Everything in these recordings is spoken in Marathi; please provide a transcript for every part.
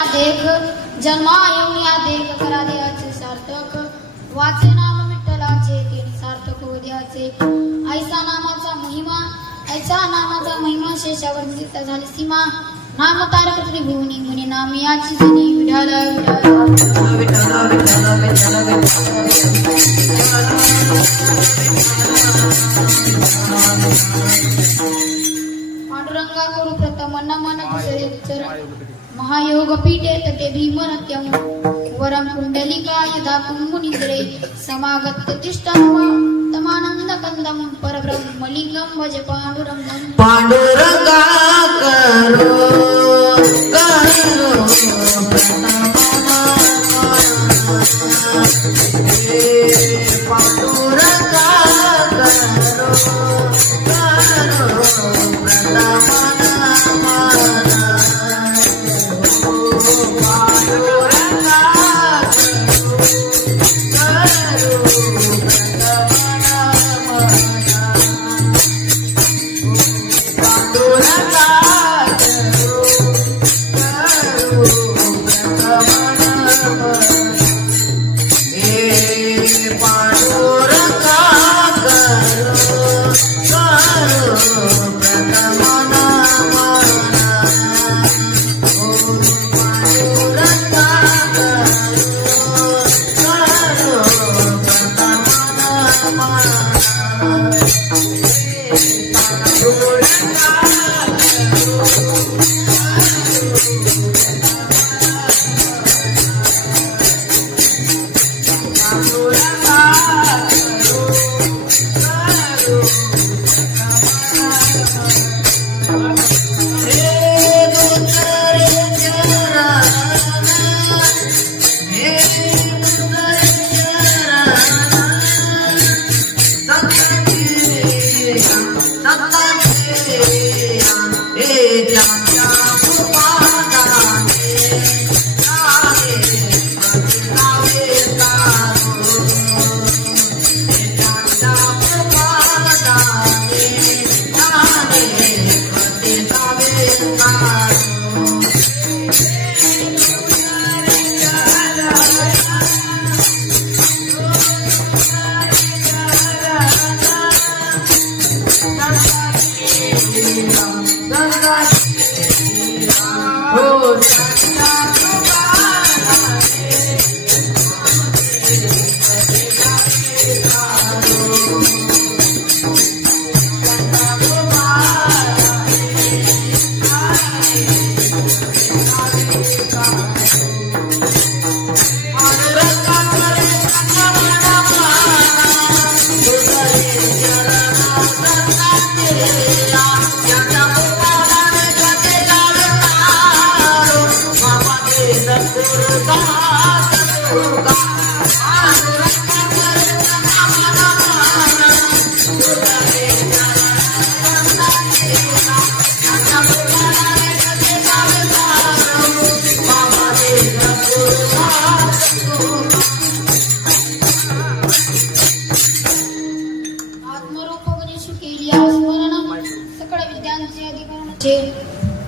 देख जन्मा येऊन या देख करा देयाचे सार्थक वाचे नाम विठ्ठलाचे तेने सार्थक होऊ द्याचे ऐसा नामाचा महिमा शेषावर नित्य झाली सीमा नाम तारक त्रिभुवनी मुनी नाम याची जनी विठ्ठल पांडुरंगा करू प्रथम नमन दुसरे चरण महायोग पीठे तटे भीमनत्यं वरं कुंडलिका यदा कुंमुनिद्रे समागत तिष्ठन्वा तमानंद कंदं परब्रह्मलिंगं भज पांडुरंगं पांडुरंगा करो पांडुरंगा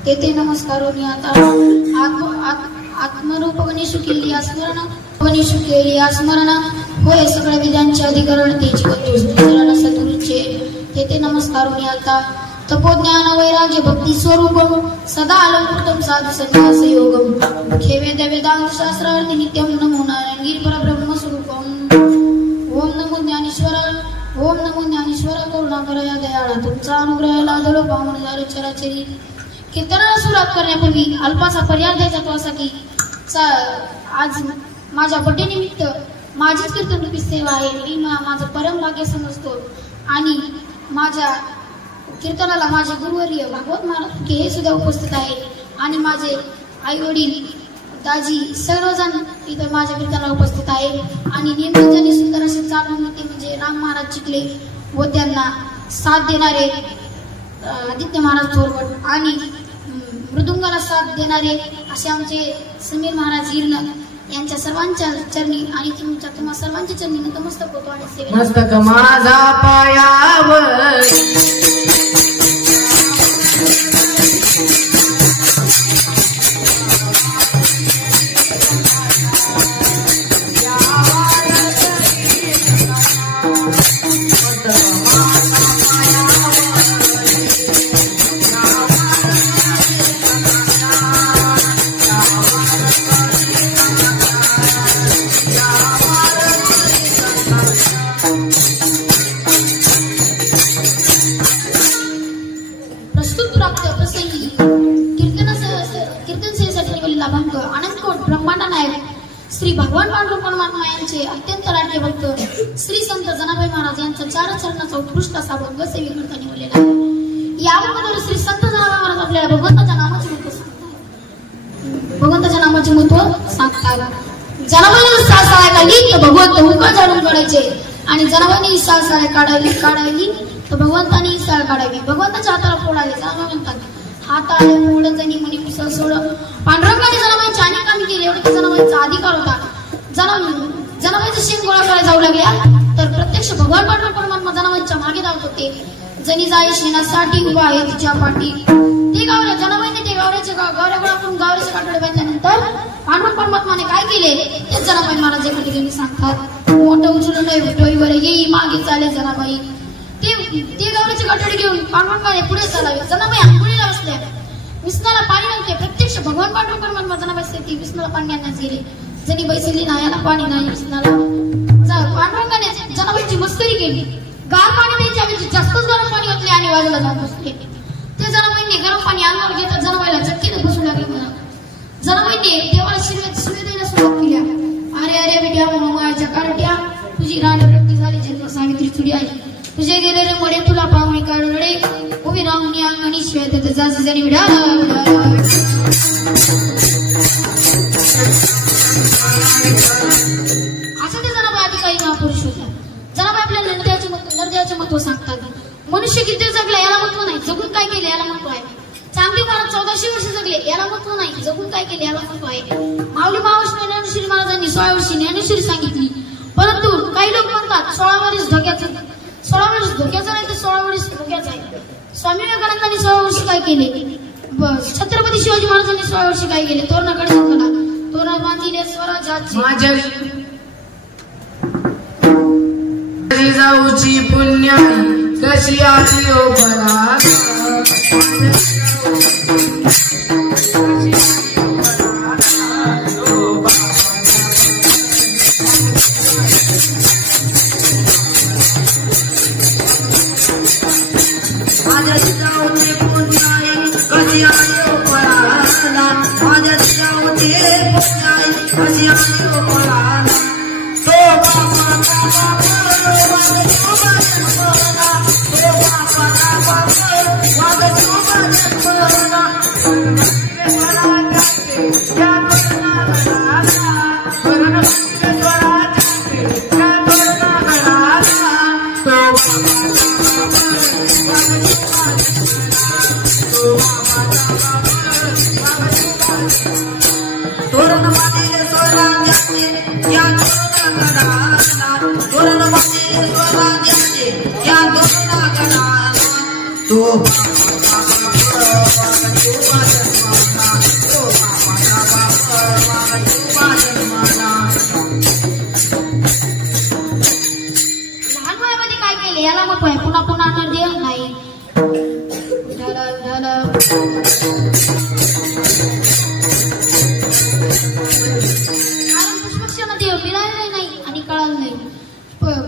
तेथे नमस्कार आत्मरूप गणेशु केली स्मरण होय सगळ्या विद्यांचे अधिकरण तेची चरण सद्गुरूचे तेथे नमस्कार आता तपोज्ञान वैराग्य भक्ती स्वरूपम सदा अलंकृतम साधु संन्यास योगम खेवेद वेदांत शास्त्रार्थ नित्यम नमो नारायण परब्रह्म स्वरूपम ओम नमो ज्ञानेश्वर करुणाकर या दयाळा तुमचा अनुग्रह लादलो पावन झालो चराचरी कीर्तनाला सुरुवात करण्यापूर्वी अल्पासा पर्याय द्यायचा तो असा की आज माझ्या बड्डेनिमित्त माझीच कीर्तन रूपी सेवा आहे मी माझं परम भाग्य समजतो आणि माझ्या कीर्तनाला माझे गुरुवर्य भागवत महाराज हे सुद्धा उपस्थित आहे आणि माझे आई वडील दाजी सर्वजण इथे माझ्या कीर्तनाला उपस्थित आहे आणि नियमितपणे सुंदर असे चालून होते म्हणजे राम महाराज चिखले व त्यांना साथ देणारे आदित्य महाराज थोरवट आणि मृदुंगाला साथ देणारे असे आमचे समीर महाराज हिरण यांच्या सर्वांच्या चरणी आणि तुम्हा सर्वांच्या चरणी नतमस्तक होतो आणि सेवेला मस्तक माझा पायावर अभंग अनंतकोट ब्रह्मांड नायक श्री भगवान पांडुरंग परमात्मा यांचे अत्यंत लाडके भक्त श्री संत जनाबाई महाराज यांचा 4 चरणाचा उत्कृष्ट असा भंग सेवेकरता निवडलेला आहे। या अभंगाद्वारे श्री संत जनाबाई महाराज आपल्याला भगवंताच्या नामाचे महत्त्व सांगतात। भगवंताच्या नामाचे महत्त्व सांगतात। जनाबाईंनी साळसाळ्या काढली तर भगवंत उकळ झाडून काढायचे आणि जनाबाईंनी साळसाळ्या काढावी तर भगवंतानी साळ काढावी। भगवंताच्या हाताला फोडाले जनाबाई म्हणतात हाताला फोडजणी म्हणे कुसळ सोड। पांडुरंगाने जनाबाईंची अनेक कामे केली एवढे की जनाबाईंचा अधिकार होता। जनाबाईंचे शेण गोळा करायला जाऊ लागल्या तर प्रत्यक्ष भगवान पांडुरंग परमात्मा जनाबाईंच्या मागे धावत होते। जणी जाई शेणासाठी उभा आहे तिच्या पाठी ते गावऱ्या जनाबाईंनी ते गावऱ्या गोळा करून गावऱ्याचे काठोडे बांधल्यानंतर पांडुरंग परमात्माने काय केले ते जनाबाई महाराज एका ठिकाणी सांगतात। मोठं उचलून डोईवर येई मागे चाले जनाबाई ते गावऱ्याचे काठोडे घेऊन पांडुरंगाने पुढे चालावे। जनाबाई आंघोळीला बसल्या विष्णाला पाणी नव्हते प्रत्यक्ष भगवान पांडुरंग परमात्मा जनाबाई विष्णाला पाणी आणण्यास गेले। जणी बैसली नाही याला पाणी नाही विष्णाला पांडुरंगाने जनाबाईंची मस्करी केली। गार पाणी द्यायच्या ऐवजी जास्तच गरम पाणी ओतले आणि बाजूला जाऊन बसले। ते जनाबाईंनी गरम पाणी अंगावर घेता जनाबाईला चटकीने बसू लागले। म्हणा जनाबाईंनी देवाला शिवे द्यायला सुरुवात केली। अरे अरे बेट्या मामाच्या कारट्या तुझी राणी वृत्ती झाली जन्म सावित्री चुडी आई तुझे गेले रे मडे तुला पाहुणे काढले उभी राहून अंगणी शिवाय त्याचे जास्त जणी विडा असं ते जनाबाई अधिकारी महापुरुष होत्या। जनाबाई आपल्या नरदेवाचे महत्व सांगतात। मनुष्य किती जगला याला महत्व नाही जगून काय केले याला महत्व आहे। चांगली महाराज 1400 वर्ष जगले याला महत्व नाही जगून काय केले याला महत्व आहे। माऊली महावैष्णव ज्ञानेश्वरी महाराजांनी 16 वर्षी ज्ञानेश्वरी सांगितली परंतु काही लोक म्हणतात 16 वर्ष धोक्याचं नाही तर 16 वर्ष धोक्याचं आहे। स्वामी विवेकानंदांनी 16 वर्ष काय केले छत्रपती शिवाजी महाराजांनी 16 वर्ष काय केले तोरणाकडे संकला तोरणा बांधिले स्वराज्याची जाऊची पुण्य कशी आली ओ बरा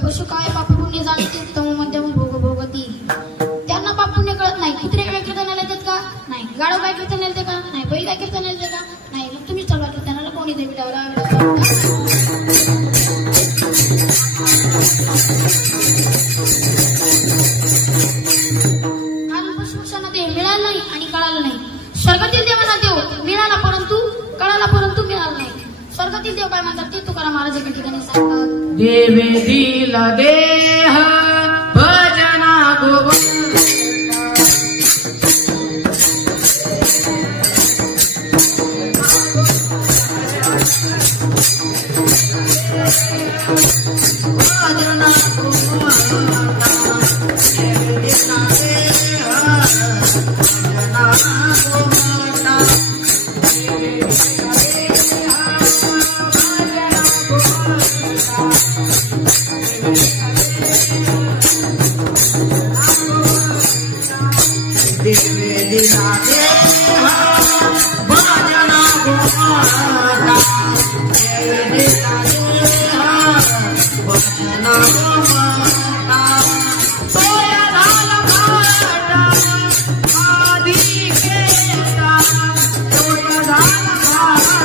पशु काय पाप पुण्य जाणते उत्तम मध्यम भोग भोगती त्यांना पाप पुण्य कळत नाही। कुत्रे काय कीर्तनाला येतात का नाही गाढव काय कीर्तनाला येते का नाही बैल काय कीर्तनाला येते का नाही मग तुम्ही चालवा कीर्तनाला कोणी देवी डावला कारण पशुपक्षांना देव मिळालं नाही आणि कळालं नाही। स्वर्गातील देवांना देव मिळाला परंतु कळाला परंतु मिळाला नाही। स्वर्गातील देव काय म्हणतात ते तुकाराम महाराज एका ठिकाणी सांगतात देवे दिला देह भजना गोविंद भजना Bye.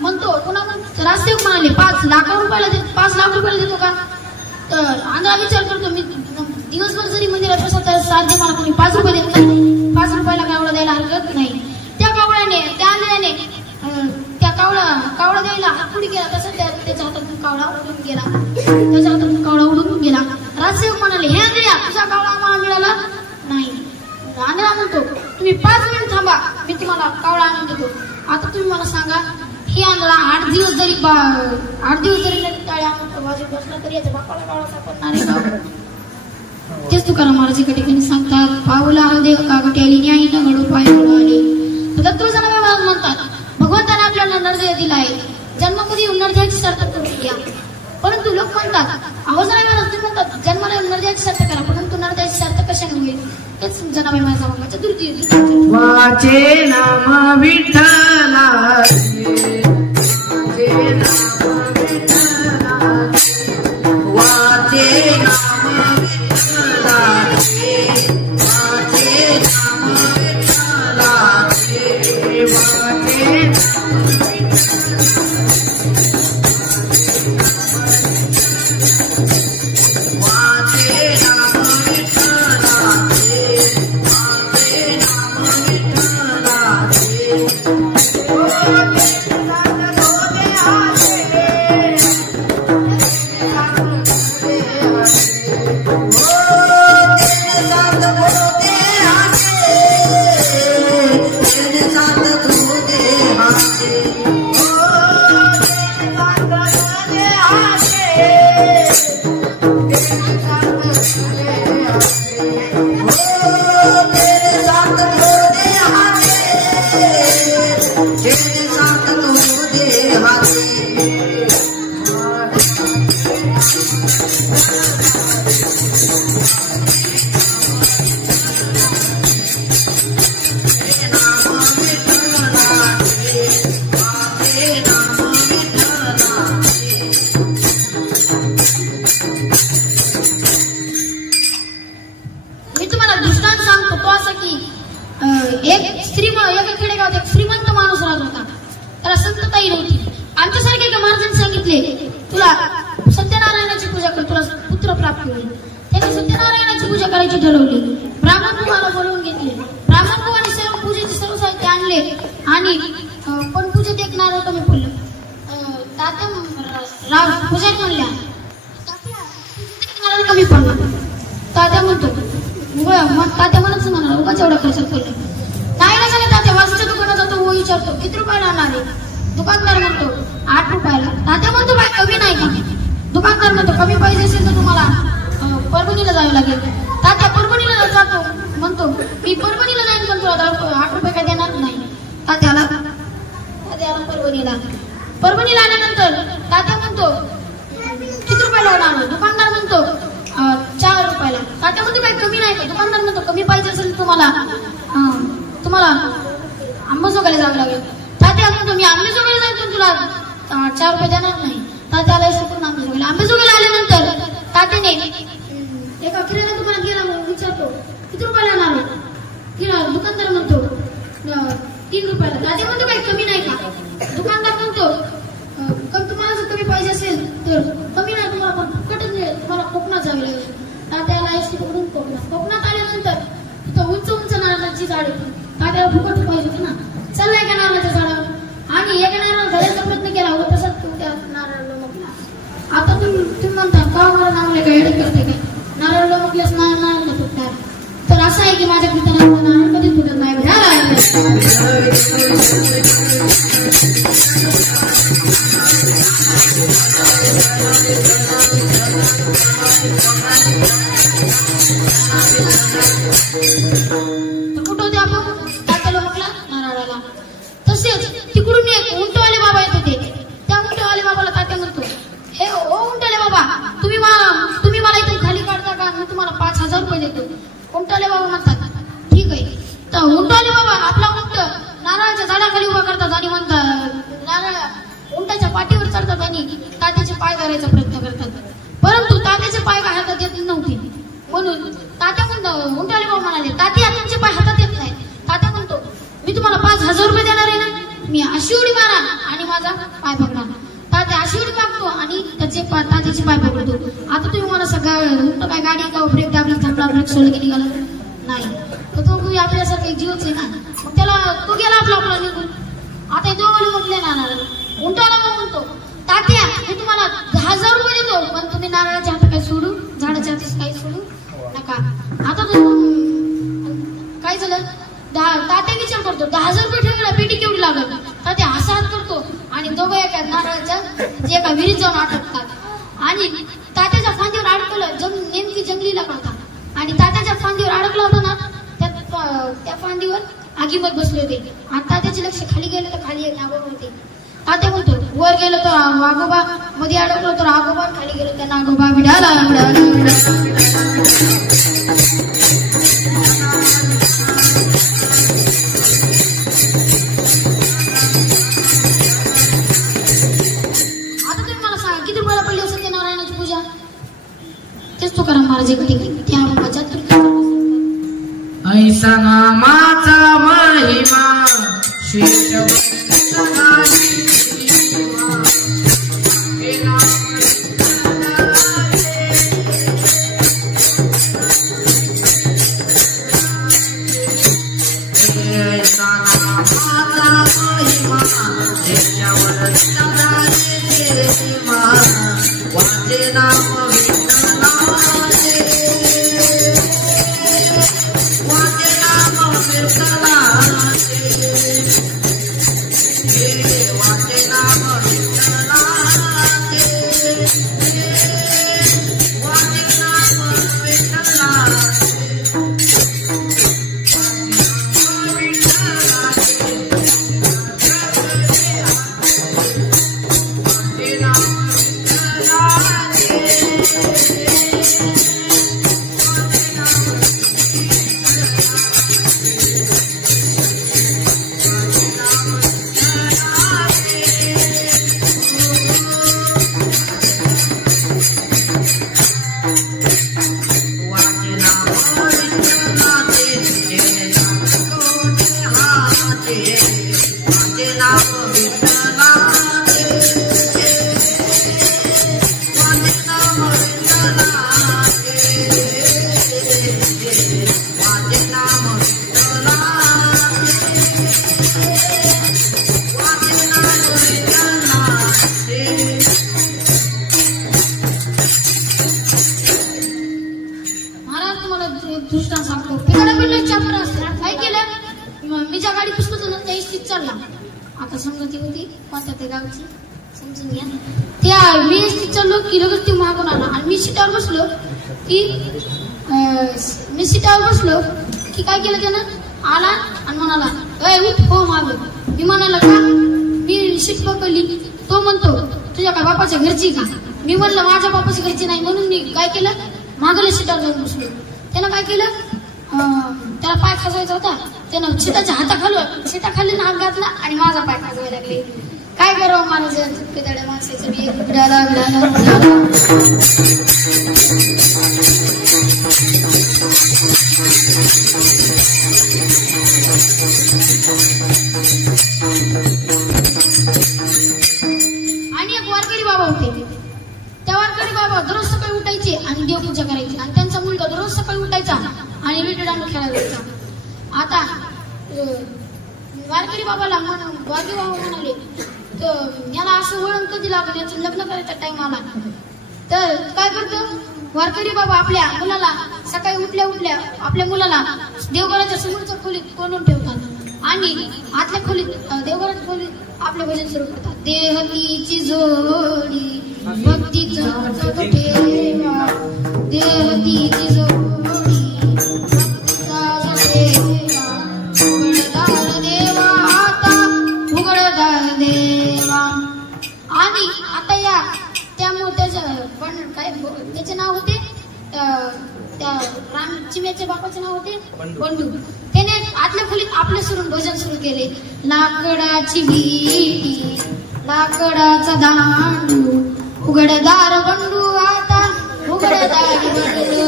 म्हणतो पुन्हा राजसेवक म्हणाले 5 लाख रुपयाला आंधळा विचार करतो. मी दिवसभर जरी मंदिरात बसत तर साध्य मला कोणी 5 रुपये देत नाही. 5 रुपयाला कावळा द्यायला हरकत नाही. त्या कावळ्याने त्या आंधळ्याने त्या कावळा द्यायला हातपुडी केला. तसं त्याच्या हातातून कावळा उडून गेला. त्याच्या हातातून कावळा उडून गेला. राजसेवक म्हणाले, हे आंधळ्या, तुझा कावळा आम्हाला मिळाला नाही. आंधळा म्हणतो, तुम्ही 5 मिनिट थांबा, मी तुम्हाला कावळा आणून देतो. आता तुम्ही मला सांगा, ही आंधळा 8 दिवस जरी टाळ्या वाजवत बसला तरी याच्या बापाला कावळा सापडणार आहे का? तेच तुकाराम महाराज एका ठिकाणी सांगतात, पावला देव कागटी आली न्यायी न घडू पाय आली. तत्वजनावे महाराज म्हणतात, भगवंताने आपल्याला नरदेह दिला आहे, जन्मामध्ये येऊन नरदेहाची शर्त करून घ्या. परंतु लोक म्हणतात, आवाजाने महाराज तुम्ही म्हणतात जन्माला येऊन नरदेहाची शर्त करा, परंतु नरदेहाची शर्त कशाने होईल? तेच जनाबाई महाराज सांगायचं दुर्दी वाचे नाम विठ्ठला वाचे नाम तुला सत्यनारायणाची पूजा कर, तुला पुत्र प्राप्त होईल. त्यांनी सत्यनारायणाची पूजा करायची ठरवली. ब्राह्मण बुवाला बोलवून घेतले. ब्राह्मण बुवाने सर्व पूजेचे सर्व साहित्य आणले आणि पण पूजेत एक नारळ कमी पडलं. तात्या पुजारी म्हणल्या, नारळ कमी पडला. तात्या म्हणतो, तात्या म्हणत म्हणाला उगाच एवढा खर्च पडलं. नाही ना सांगितलं. तात्या वाजच्या दुकानात जातो, वो विचारतो किती रुपयाला आणणार आहे? दुकानदार म्हणतो 8 रुपयाला. तात्या म्हणतो बाय कमी नाही का? दुकानदार म्हणतो कमी पाहिजे असेल तर तुम्हाला परभणीला जावे लागेल. तात्या परभणीला जातो, म्हणतो मी परभणीला जाईन पण तुला 8 रुपये काय देणार नाही. तात्याला परभणीला आल्यानंतर तात्या म्हणतो किती रुपयाला होणार? दुकानदार म्हणतो 4 रुपयाला. तात्या म्हणतो काही कमी नाही का? दुकानदार म्हणतो कमी पाहिजे असेल तुम्हाला आंबेजोगाईला जावं लागेल. तात्या म्हणतो मी आंबेजोगाईला जाईन पण तुला 4 रुपये देणार नाही. तात्याला आंबेजोगाईला आल्यानंतर तात्याने एका किराणा दुकानात गेला, विचारतो किती रुपयाला येणार आहे? दुकानदार म्हणतो 3 रुपयाला. तात्या म्हणतो काही कमी नाही का? दुकानदार म्हणतो तुम्हाला जर कमी पाहिजे असेल तर कमी नाही, तुम्हाला तुम्हाला कोकणात जावे लागेल. तात्याला एसटी पकडून कोकणात आल्यानंतर तिथं उंच नारळाची झाड होती. तात्याला फुकट पाहिजे होती ना. चाललाय का नारळाच्या झाडावर आणि एका नारळ धरायचा प्रयत्न केला व तसंच त्या नारळ लोमकला. आता तुम्ही म्हणता का मला नारळ काय एवढे करते काय? नारळ लोमकल्यास नारळ फुटणार. तर असं आहे की माझ्या पित्याला नारळ कधीच फुटत नाही. कुठं होते आपण? तात्या लोमकला नारळाला. तसेच तिकडून एक उंटवाले बाबा येत होते. त्या उंटवाले बाबाला तात्या म्हणतो, हे ओ उंटवाले बाबा, तुम्ही मला इथे खाली काढता का? मी तुम्हाला 5000 रुपये देतो. उंटवाले बाबा म्हणतात ठीक आहे. तर उंटवाले बाबा आपला उंट नारळाच्या झाडाखाली उभा करतात आणि म्हणतात नारळ उंटाच्या पाठीवर चढतात आणि तात्याचे पाय धरायचा प्रयत्न करतात. परंतु तात्याचे पाय काय हातात येत नव्हते. म्हणून तात्या म्हणतो, उंटवाले बाबा म्हणाले तात्या तुमचे पाय हातात येत नाही. तात्या म्हणतो मी तुम्हाला 5000 रुपये देणार आहे ना, मी अशी उडी मारा आणि माझा पाय पकडा. तात्या अशी उडी मागतो आणि त्याचे त्याची पाय पकडतो. आता तुम्ही मला सगळं काय गाडी का ब्रेक दाबली थांबला ब्रेक सोडलं की निघाला नाही. तर तो आपल्यासारखा एक जीवच आहे ना. मग त्याला तो गेला आपला निघून. आता दोघांनी म्हटले ना उंटाला मग म्हणतो तात्या मी तुम्हाला 10,000 रुपये देतो पण तुम्ही नारळाच्या हात काही सोडू झाडाच्या हात काही सोडू नका. आता तो काय झालं तात्या विचार करतो 10,000 रुपये ठेवायला पेटी केवढी लागल. तात्या असा हात करतो आणि दोघं एका नारळाच्या जे एका विहिरीत जाऊन अटकतात आणि तात्याच्या फांदीवर अडकलं नेमकी जंगलीला कळतात आणि तात्याच्या फांदीवर अडकला होता ना त्या फांदीवर आगीवर बसले होते आणि तात्याचे लक्ष खाली गेले तर खाली एक नागोबा होते. तात्या म्हणतो वर गेलो तर वाघोबा मध्ये अडकलो तर आगोबा खाली गेलो तर नागोबा बिडाला किती रुपयाला पडली असेल ते नारायणाची पूजा. तेच तुकाराम महाराज त्या बाबाच्या ऐसा नामाचा महिमा श्री दृष्टांत सांगतो. पिकाला पिल्ले चापर असतात काय केलं मी ज्या गाडी पुसत होतो त्या इस्तीत चढला. आता समजा ती होती कोणत्या त्या गावची समजून घ्या. त्या मी इस्तीत चढलो की लगेच ती मागून आला आणि मी सीटावर बसलो की काय केलं त्यानं आला आणि म्हणाला ए उठ हो माग. मी म्हणाला का मी सीट पकडली. तो म्हणतो तुझ्या काय बापाच्या घरची का. मी म्हणलं माझ्या बापाच्या घरची नाही म्हणून मी काय केलं मागल्या सीटावर जाऊन बसलो. त्यानं काय केलं त्याला पाय खाजवायचा होता त्यानं सीटाच्या हाताखाली हात घातला आणि माझा पाय खाजवायला लागले. काय करावं महाराज पितळ्या माणसाचं मी बिडाला आणि एक वारकरी बाबा होते. त्या वारकरी बाबा दररोज सकाळी उठायचे आणि देवपूजा करायची आणि त्यांचा मुलगा दररोज सकाळी उठायचा आणि विटी दांडू खेळायला जायचा. आता वारकरी बाबाला वारकरी बाबा म्हणाले तर याला असं वळण कधी लागलं याचं लग्न करायचा टाइम आला तर काय करतो वारकरी बाबा आपल्या मुलाला सकाळी उठल्या आपल्या मुलाला देवघराच्या समोरच्या खोलीत कोंडून ठेवतात आणि आतल्या खोलीत देवघराच्या खोलीत आपले भजन सुरू करतात. देहतीची जोडी भक्तीचा ठेवा देहतीची जोडी भक्तीचा ठेवा उघडदार देवा आता उघडदार देवा. आणि आता या त्यामुळे त्याचे नाव होते त्या राम चिम्याच्या बापाचे नाव होते बंडू. त्याने आतल्या खोलीत आपले सुरून भजन सुरू केले. लाकडाची विटी लाकडाचा दांडू उघडदार बंडू आता उघडदार बंडू.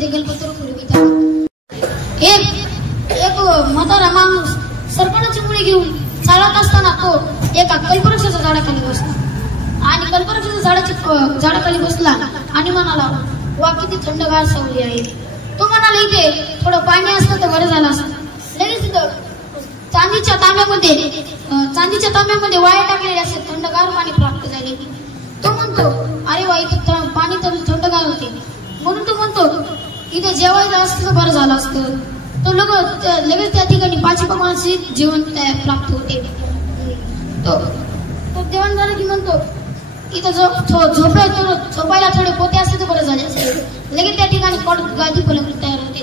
ते गलपत्र पूर्वी एक म्हातारा माणूस सरपणाची मुळे घेऊन चालत असताना तो एका कल्पवृक्षाच्या झाडाखाली बसला आणि कल्पवृक्षाच्या झाडाखाली बसला आणि म्हणाला, वा किती थंडगार सावली आहे. तो म्हणाला, इथे थोडं पाणी असतं तर बरं झालं असतं. लगेच तिथं चांदीच्या तांब्यामध्ये वाया टाकलेले असे थंडगार पाणी प्राप्त झाले. तो म्हणतो, अरे वा, इथं पाणी तर थंडगार होते. म्हणून तो म्हणतो, इथे जेवायचं असतं तर बरं झालं असतं. तो लगेच त्या ठिकाणी 5 प्रमाणाचे जेवण प्राप्त होते. तो जेवण झालं की म्हणतो, इथं झोपायला थोडे पोते असते तर बरं झाले असते. लगेच त्या ठिकाणी गादी पलंग तयार होते.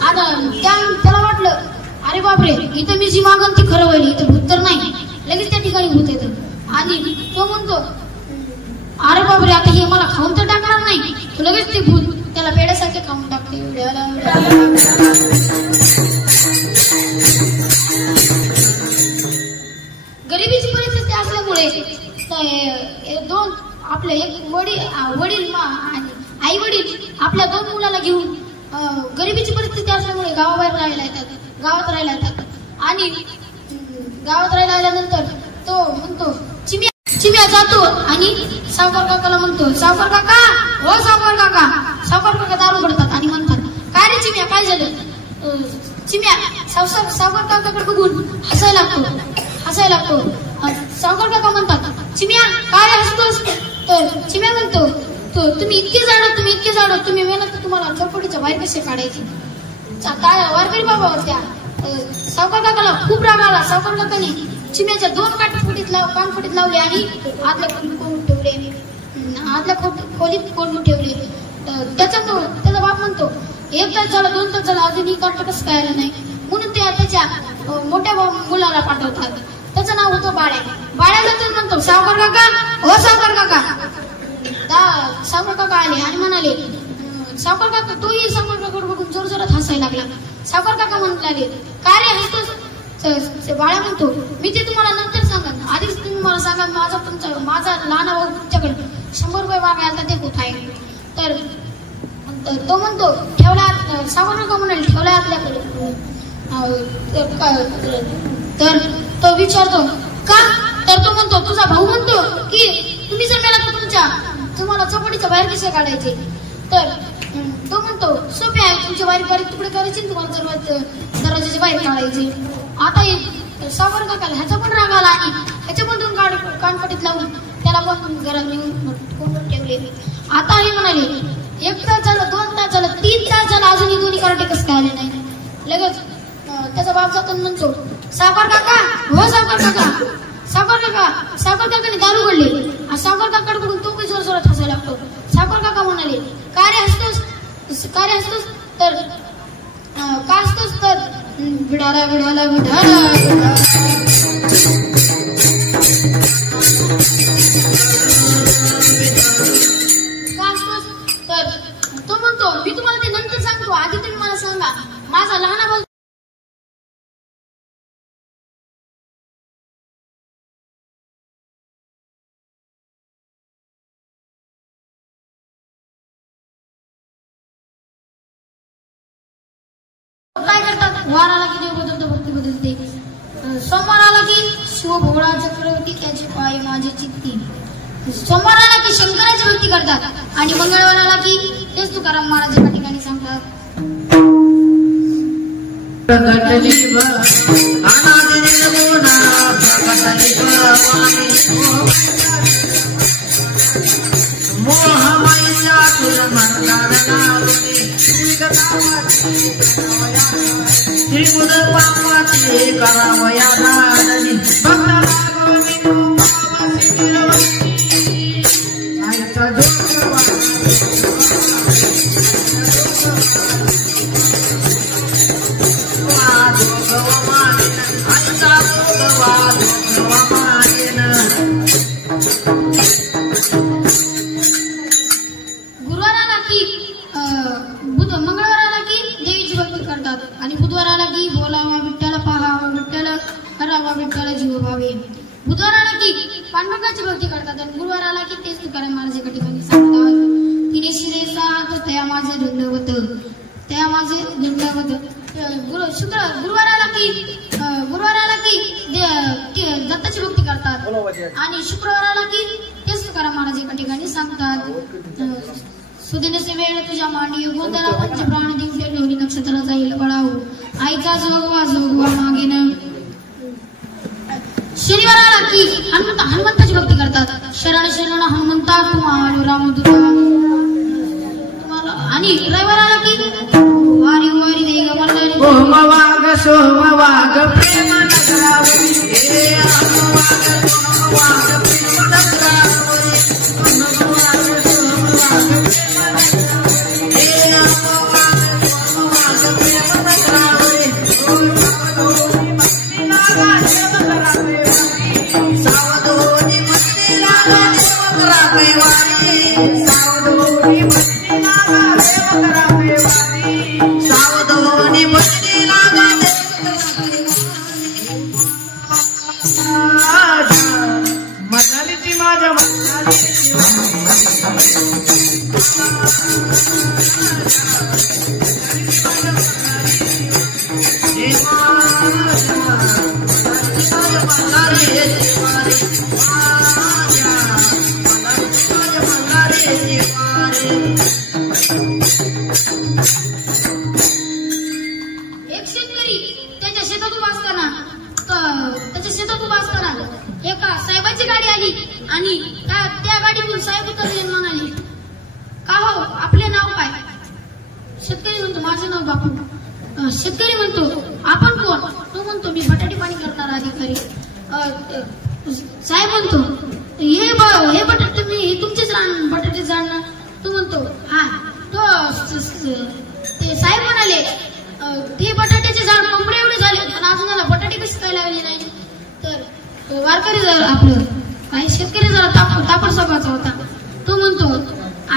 आता त्याला वाटलं, अरे बापरे, इथं मी जी मागन ती खरं होईल, इथं भूत तर नाही. लगेच त्या ठिकाणी भूत येतं आणि तो म्हणतो, अरे बापरे, आता हे मला खाऊन तर टाकणार नाही. तो लगेच ते भूत त्याला पेड्यासारखे खाऊन टाकते. गरिबीची परिस्थिती असल्यामुळे दोन आपले एक वडील आणि आई वडील आपल्या 2 मुलाला घेऊन गरिबीची परिस्थिती असल्यामुळे गावात राहायला येतात आणि गावात राहायला आल्यानंतर तो म्हणतो, चिम्या जातो आणि सावकार काकाला म्हणतो, सावकार काका, हो सावकार काका. सावकार काका दारू पडतात आणि म्हणतात, काय रे चिम्या, काय झालं. चिम्या सावकार काकाकडे बघून हसायला लागतो. सावकार काका म्हणतात, चिम्या काय हसतोस. तर चिम्या म्हणतो, तुम्ही इतके जाडो तुम्ही मेहनत, तुम्हाला चौकटीच्या बाहेर कसे काढायचे. वारकरी बाबा त्या सावकार काकाला खूप राग आला. सावकार काकाने चिम्याच्या 2 कानफटीत लावले आणि आतल्या खोलीत कोंडून ठेवले. त्याचा बाप म्हणतो, 1 तास झाला, 2 तास झाला, अजूनही काट कसं काय आलं नाही. म्हणून ते त्याच्या मोठ्या मुलाला पाठवतात. त्याचं नाव होतं बाळ्याला तो म्हणतो, सावकार काका, हो सावकार काका. सावकार काका आले आणि म्हणाले, सावकार काका. तोही सावकार काकाकडे बघून जोरजोरात हसायला लागला. सावकार काका म्हणाले, काय रे हसतोस. बाळा म्हणतो, मी ते तुम्हाला नंतर सांगा, आधीच तुम्ही मला सांगा, माझा लहान भाऊ तुमच्याकडे 100 रुपये मागायला ते कुठं आहे. तर तो म्हणतो, ठेवला. सावकार काका म्हणाले, ठेवला आपल्याकडे. तर तो विचारतो, का. तर तो म्हणतो, तुझा भाऊ म्हणतो की तुम्ही जर मेला तर तुम्हाला चौकटीच्या बाहेर कसे काढायचे. तर तो म्हणतो, सोपे आहे, तुमचे बारीक तुकडे करायचे, तुम्हाला दरवाजाच्या बाहेर काढायचे. आता सावकार काकाला ह्याचा पण राग आला आणि ह्याच्या पण 2 कानपटीत लावून त्याला पण घरात नेऊन कोंडून ठेवले. आता हे म्हणाले, 1 तास झालं, 2 तास झालं, 3 तास झालं, अजूनही दोन्ही कराटे कसं काय आले नाही. लगेच त्याचा बाप जातो म्हणतो, सावकार काका, हो सावकार काका. सावकार काकाने दारू घडली. सावकार काकाकडून तो काही जोरजोरात हसायला लागतो. सावकार काका म्हणाले, काय रे हसतोस. तर का हसतोस. तर विढाला. तर तो म्हणतो, मी तुम्हाला ते नंतर सांगतो, आधी तुम्ही मला सांगा, माझा लहान भाऊ काय करतात. वार आला की देव बदलतो, भक्ती बदलते. सोमवार आला की शिव भोळा चक्रवर्ती, त्याचे पाय माझे चित्ती. सोमवार आला की शंकराची भक्ती करतात आणि मंगळवार आला की तेच तुकाराम महाराज एका ठिकाणी सांगतात, आणि बुधवार आला की बोलावा विठ्ठल, पाहावा विठ्ठल, करावा विठ्ठल जीव भावे. बुधवार आला की पांडुरंगाची भक्ती करतात आणि गुरुवार आला की तेच तुकाराम महाराज एका ठिकाणी सांगतात, तिने शिरे 6 हात तया माझे दंडवत, त्या माझे दंडवत. गुरुवाराला की दत्ताची भक्ती करतात आणि शुक्रवाराला की तेच तुकाराम महाराज एका ठिकाणी सांगतात. सुदिनसे वेळ तुझ्या मांडी गोंधळा पंचप्राण दिवशी गौरी नक्षत्र जाईल बळाऊ आईचा जोगवा मागेन. शनिवाराला की हनुमंताची भक्ती करतात. शरण शरण हनुमंता तू आलो रामदूता. आणि रविवाराला की वारी वारी देग मर्दनी ओम वाग सोम वाग प्रेम नगरावरी हे ओम वाग सोम वाग प्रेम नगरावरी ओम वाग सोम वाग प्रेम नगरावरी हे ओम वाग सोम वाग प्रेम नगरावरी ओम सावधोनी मस्ती लागा देव करावे वारी सावधोनी मस्ती लागा देव करावे वारी सावधोनी मस्ती लागा देव करावे मनाली ती माझ्या मनाली एक शेतकरी त्याच्या शेतात उभा असताना एका साहेबाची गाडी आली आणि त्या गाडीतून साहेब उतरले म्हणाले, का हो आपले नाव काय? शेतकरी म्हणतो माझे नाव बापू. शेतकरी म्हणतो आपण कोण? तो म्हणतो मी बटाटे पाणी करणारा अधिकारी. साहेब म्हणतो हे बटाटे तुम्ही तुमचेच बटाटे जाणणार? तो म्हणतो हा. तो ते साहेब म्हणाले ते बटाट्याचे झाड कोंबडे एवढे झाले पण अजून मला बटाटे कसे काय लागले नाही? तर वारकरी जरा आपलं काही शेतकरी जरा तापड स्वभावाचा होता. तो म्हणतो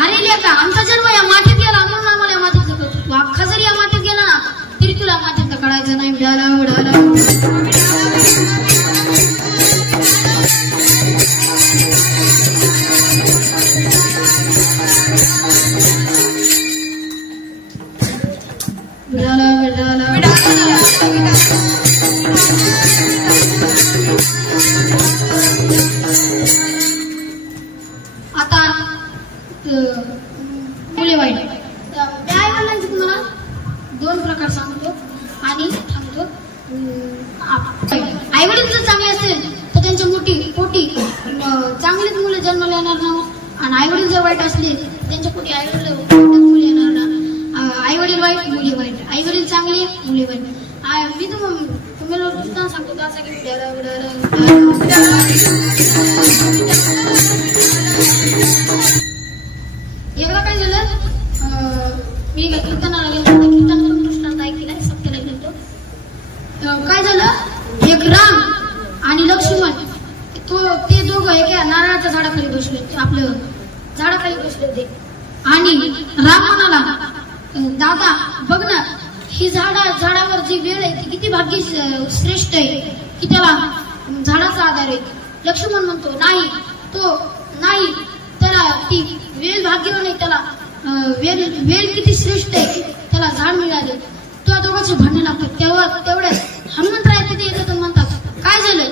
अरे लेका आमचा जन्म या मातीत गेला म्हणून आम्हाला या मातीत जगतो. तू अख्खा जरी या मातीत गेला ना तरी तुला मातीत कळायचं नाही. उडाला उडाला आता मुले वाईट आई वडिलांचे तुम्हाला दोन प्रकार सांगतो आणि सांगतो. आई वडील जर चांगले असेल तर त्यांच्या पोटी चांगलीच मुले जन्माला येणार ना. आणि आई वडील जर वाईट असले त्यांच्या पोटी आई वडील मुले येणार ना. आई वडील वाईट मुले वाईट, आई वडील चांगले मुले वाईट. मी तुम्हाला दृष्टांत सांगतो त्याचा की एकदा काय झालं, मी कीर्तनाला गेलो. कीर्तनातून दृष्टांत ऐकलाय सत्याला गेलो. काय झालं, एक राम आणि लक्ष्मण ते दोघं एका नारळाच्या झाडाखाली बसले. आपलं झाडाखाली बसले होते. आणि राम म्हणाला दादा बघ ना ही झाडावर जी वेळ आहे ती किती भाग्य श्रेष्ठ आहे की त्याला झाडाचा आधार आहे. लक्ष्मण म्हणतो नाही त्याला ती वेळ भाग्यवान आहे, त्याला वेळ किती श्रेष्ठ आहे त्याला झाड मिळाले. त्या दोघांचे भांडण लागतात. तेवढ्यात हनुमंतराय तिथे येतात आणि म्हणतात काय झालं?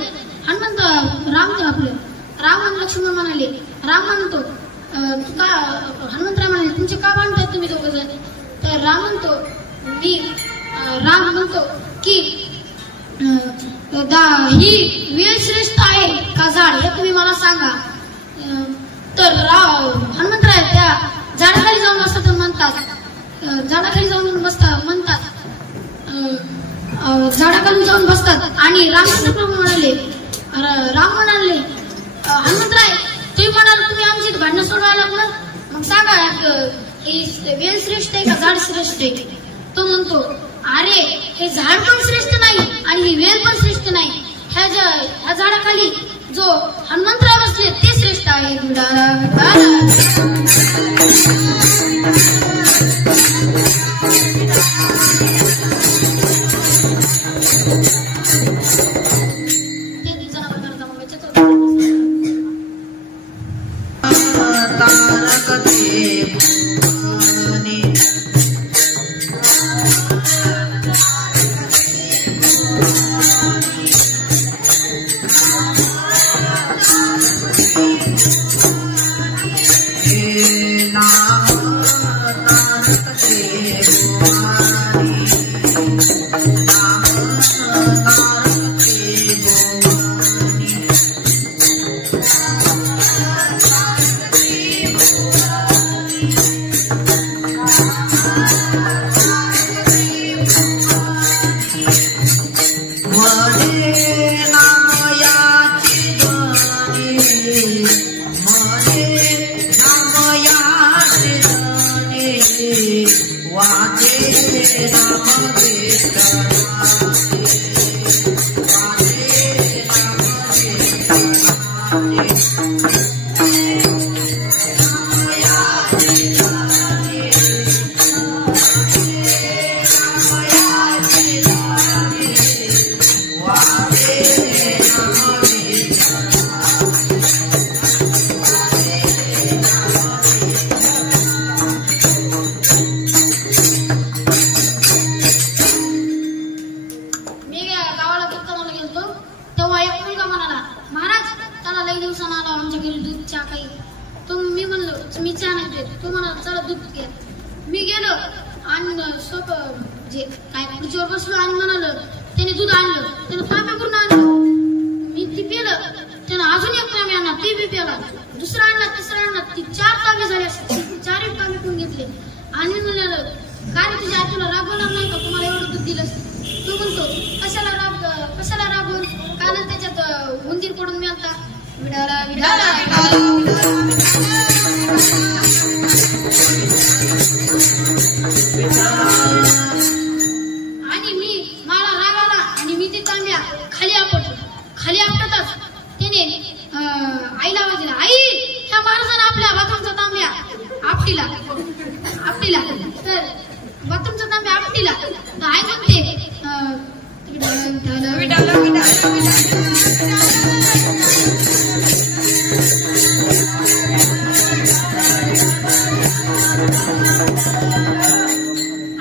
राम आणि लक्ष्मण म्हणाले. राम म्हणतो हनुमंतराय म्हणाले तुमचे का भांडतात तुम्ही दोघ जण? तर राम म्हणतो की ही वेळ श्रेष्ठ आहे का झाड हे तुम्ही मला सांगा. तर हनुमंतराय त्या झाडाखाली जाऊन बसतात म्हणतात झाडाखाली जाऊन बसतात आणि राम म्हणाले हनुमंतराय तुम्ही म्हणाल तुम्ही आमची भांडणं सोडवायला लागणार मग सांगा ही वेळ श्रेष्ठ आहे का झाड श्रेष्ठ आहे? तो म्हणतो अरे हे झाड पण श्रेष्ठ नाही आणि ही वेळ पण श्रेष्ठ नाही. ह्या झाडाखाली जो हनुमंतराय बसले ते श्रेष्ठ आहे. मी गेलो आणि जे काय खुर्चीवर बसलो आणि म्हणाल त्याने दूध आणलं, त्यानं तांब्या करून आणलं, मी ती पिलं, त्यानं अजून एक तांबे आणला, ती बी प्याला, दुसरा आणला, तिसरा आणला, ती 4 तांबे झाले, 4 तांबे पिऊन घेतले. आणि म्हणाल काय रे तुझ्या आईला रागवलं नाही का तुम्हाला एवढं दूध दिलं? तो म्हणतो कशाला रागवून, कारण त्याच्यात उंदीर पडून मिळता. विडाला विडाला आणि मला राग आला आणि मी ती तांब्या खाली आपटतच त्याने आईला आवाज दिला, आई ह्या महाराजांना आपल्या बाथरूमचा तांब्या आपटीला. तर बाथरूमचा तांब्या आपटीला. तर आई म्हणते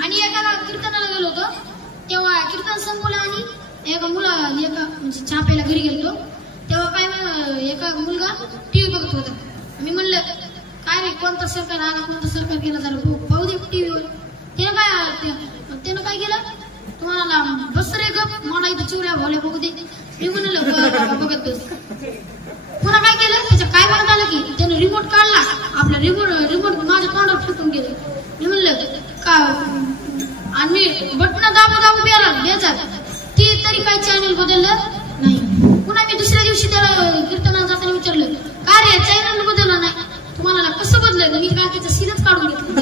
आणि एका कीर्तनाला गेलो होतो तेव्हा कीर्तन संपलं आणि एका म्हणजे चहा प्यायला घरी गेलो तेव्हा काय एका मुलगा टीव्ही बघत होता. मी म्हणलं काय रे कोणता सरकार आला, कोणता सरकार गेला, जरा पाहू दे टीव्हीवर. त्यानं काय केलं, तुम्हाला बस रे गप, मला इथं चिवड्या भोवल्या बघू दे. मी म्हणलं बघत बस. पुन्हा काय केलं, त्याच्या काय म्हणत आलं की त्यानं रिमोट काढला, आपला रिमोट माझ्या तोंडावर फुटून गेलं. मी म्हणलं का आणि मी बटन दाबू बेजार ती तरी काय चॅनल बदललं नाही. पुन्हा मी दुसऱ्या दिवशी त्याला कीर्तनाला जाताना विचारलं का रे चॅनल बदललं नाही, तुम्हाला कसं बदललं? मी काय त्याचं सीनच काढून घेतलं.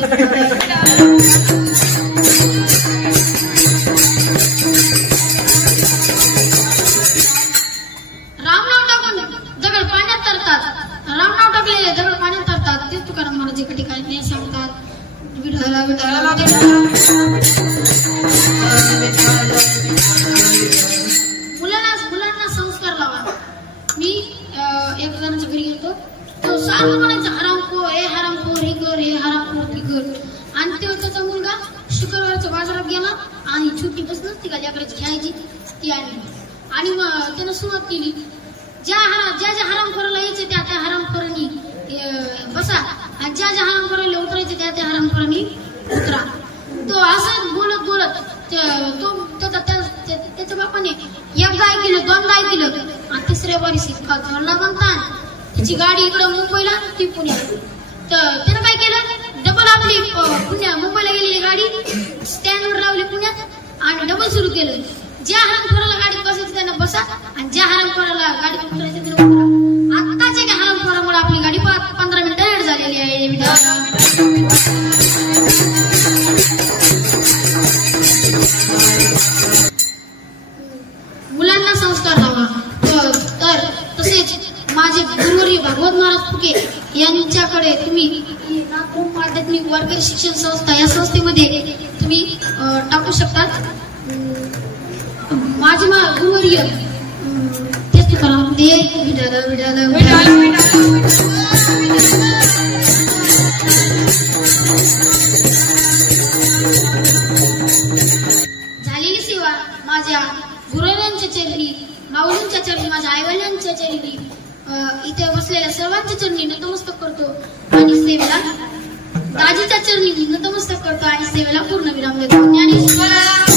रामनाव टाकून दगड पाण्यात तरतात, रामनाव टाकले दगड पाण्यात तरतात, तेच तुकाराम महाराज इकडे काय नाही सांगतात. विठाला विठाला मुलांना संस्कार लावा. मी एका जणांच्या घरी गेलो, तो सारखं म्हणायचं हरामखोर, हे हरामखोर, हे कर, हे हरामखोर, ती कर. आणि त्याचा मुलगा शुक्रवारच्या बाजारात गेला आणि छोटी बस नसती का लेकराची खेळायची ती आणली. आणि मग त्यानं सुरुवात केली, ज्या हरामखोराला यायचे त्या हरामखोरांनी बसा आणि ज्या हरामखोराला उतरायचे त्या हरामखोरांनी उतरा. तो असं बोलत त्याच्या बापाने एकदा ऐकलं, दोनदा ऐकलं आणि तिसऱ्या वारी शिक्का चढला म्हणतात. त्याची गाडी इकडं मुंबईला ती पुण्यात. तर त्यानं काय केलं, डबल आपली मुंबईला गेलेली गाडी स्टँडवर लावली पुण्यात आणि डबल सुरू केलं. ज्या हरामखोराला गाडीत बसायचं त्यांना बसा आणि ज्या हरामखोराला गाडीत उतरायचं त्यांना उतरा. आत्ताच्या एका हरामखोरामुळे आपली गाडी 15 मिनिटं लेट झालेली आहे. मुलांना संस्कार लावा. तर तसेच माझे गुरुवर्य भागवत महाराज फुके यांच्याकडे तुम्ही आध्यात्मिक वारकरी शिक्षण संस्था या संस्थेमध्ये तुम्ही टाकू शकतात. माझे गुरुवर्य तेच तुकाराम ते झालेली सेवा माझ्या गुरुवारांच्या चरणी, माऊलींच्या चरणी, माझ्या आईवडिलांच्या चरणी, इथे बसलेल्या सर्वांच्या चरणी नतमस्तक करतो आणि सेवेला दाजीच्या चरणी नतमस्तक करतो आणि सेवेला पूर्ण विराम देतो. ज्ञानेश्वर